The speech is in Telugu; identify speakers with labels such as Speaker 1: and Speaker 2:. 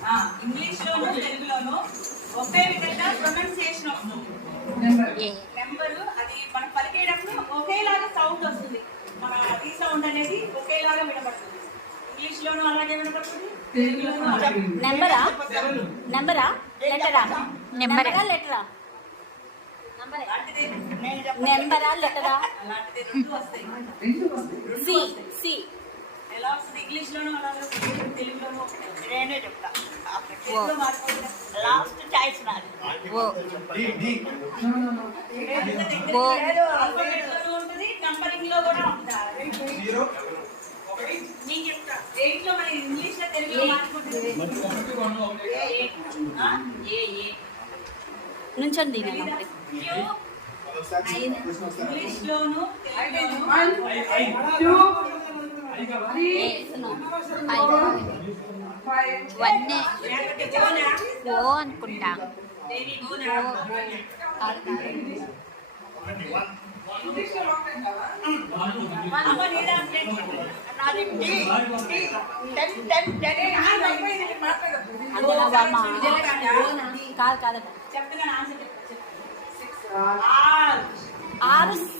Speaker 1: ఇంగ్లీష్ లోను తెలుగులోను ఒకే విధంగా ప్రొనౌన్సియేషన్ వస్తుంది. నెంబరు అది మనం పలికేటప్పుడు ఒకేలాగా సౌండ్ వస్తుంది. మన ఈ సౌండ్ అనేది ఒకేలాగా వినపడుతుంది. ఇంగ్లీష్ లోను అలాగే వినపడుతుంది, తెలుగులోను
Speaker 2: నెంబరా నెంబరా లెటరా నెంబరా లెటరా నెంబరా లెటరా
Speaker 1: అలాంటిది రెండు వస్తాయి.
Speaker 2: సి సి
Speaker 1: ఎలా వస్తుంది? ఇంగ్లీష్ లోను అలాగే వస్తుంది, తెలుగులోను ఒకటే. నేనే చెప్తా. తెలుగులో మారిపోతుంది. లాస్ట్ చాయిస్ నాది.
Speaker 2: ఓ ఓ
Speaker 1: ఆల్ఫాబెట్ లోను ఉంటుంది, నంబరింగ్ లో కూడా ఉంటుంది. నేను చెప్తా. 8 లో మరి ఇంగ్లీష్ లో తెలుగులో మారిపోతుంది.
Speaker 2: నుంచండి
Speaker 1: ఇంగ్లీష్ లోను
Speaker 2: వన్నే ఓ అనుకుంటా కాదు కాదు
Speaker 1: చెప్తున్నాను ఆన్సర్.
Speaker 2: ఆరు